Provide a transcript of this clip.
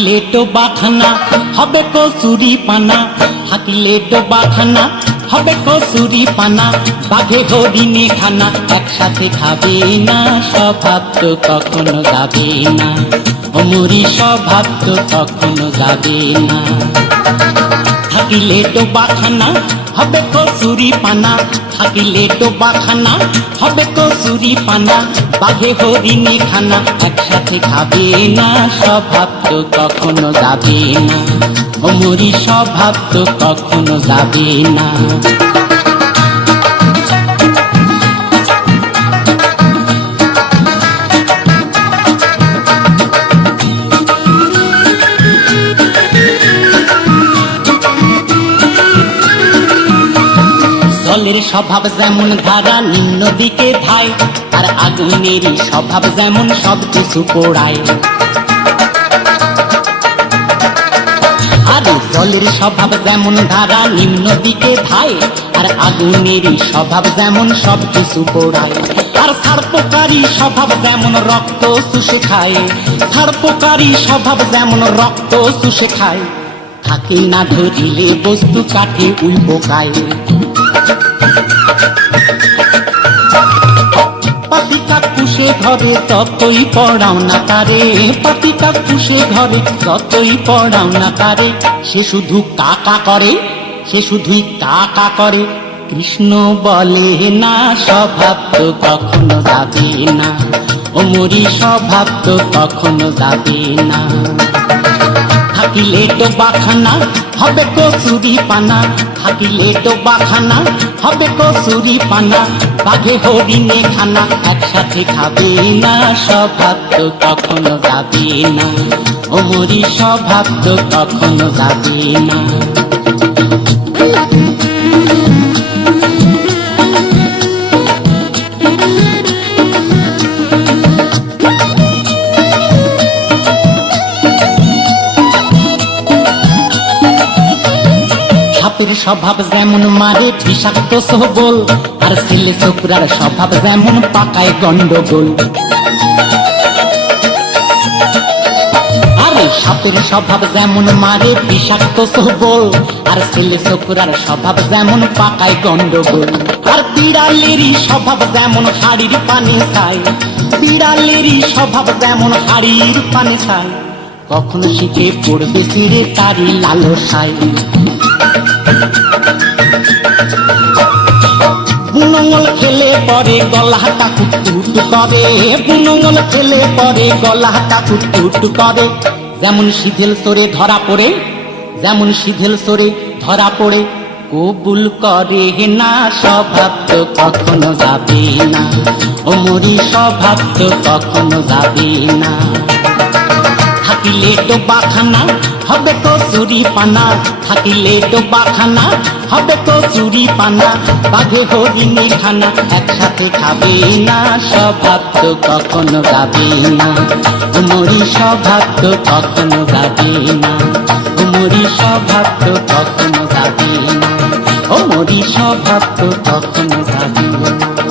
থাকিলে ডোবাখানা হবে কচুরি পানা, থাকিলে ডোবাখানা হবে কচুরি পানা। বাঘে হরিণে খানা একসাথে খাবে না, স্বভাব তো কখনো যাবে না, অমরি স্বভাব তো কখনো যাবে না। থাকিলে ডোবাখানা হবে কচুরি পানা, থাকিলে ডোবাখানা হবে কচুরি পানা। বাঘে হরিণে খানা একসাথে খাবে না, স্বভাব তো কখনো যাবে না, অমরি স্বভাব তো কখনো যাবে না। জলের স্বভাব যেমন ধারা নিম্ন দিকে ধায়, আর আগুনেরই স্বভাব যেমন সব কিছু পোড়ায়। আর জলের স্বভাব যেমন ধারা নিম্ন দিকে ধায়, আর আগুনেরই স্বভাব যেমন সব কিছু পোড়ায়। আর ছাড়পোকারী স্বভাব যেমন রক্ত চুষে খায়, ছাড়পোকারী স্বভাব যেমন রক্ত চুষে খায়। থাকে না ধরিলে বস্তু কাটে উই পোকায়। পাতি কাকুশে ঘরে যতই পড়াও না তারে, পাতি কাকুশে ঘরে যতই পড়াও না তারে। সে শুধু কাকা করে, সে শুধুই কাকা করে। কৃষ্ণ বলে না, স্বভাব তো কখনো যাবে না, অমরি স্বভাব তো কখনো যাবে না। থাকিলে ডোবাখানা হবে কচুরি পানা, থাকিলে ডোবাখানা হবে কচুরি পানা। বাঘে হরিণে খানা একসাথে খাবে না, স্বভাব তো কখনো যাবে না, অমরি স্বভাব তো কখনো যাবে না। সাপের স্বভাব যেমন মারে বিষাক্ত সবল, আর ছেলে ছোকরার স্বভাব যেমন পাকায় গন্ডগোল। আরে সাপের স্বভাব যেমন মারে বিষাক্ত সবল, আর ছেলে ছোকরার স্বভাব যেমন পাকায় গন্ডগোল। আর বিড়ালেরই স্বভাব যেমন হাড়ির পানে চায়, বিড়ালেরই স্বভাব যেমন হাড়ির পানে চায়। কখন শীতে পড়বে ছিঁড়ে তারই লালসায়। বুনঙ্গল খেলে পরে গলাটা কুটকুট করে, বুনঙ্গল খেলে পরে গলাটা কুটকুট করে। যেমন শিথিল সরে ধরা পড়ে, যেমন শিথিল সরে ধরা পড়ে। কবুল করে না, স্বভাব তো কখনো যাবে না, অমরি স্বভাব তো কখনো যাবে না। থাকিলে ডোবাখানা হবে কচুরি পানা, থাকিলে ডোবাখানা হবে কচুরি পানা। বাঘে হরিণে খানা একসাথে খাবে না, স্বভাব তো কখনো যাবে না, অমরি স্বভাব তো কখনো যাবে না, অমরি স্বভাব তো কখনো যাবে না, অমরি স্বভাব তো কখনো যাবে না।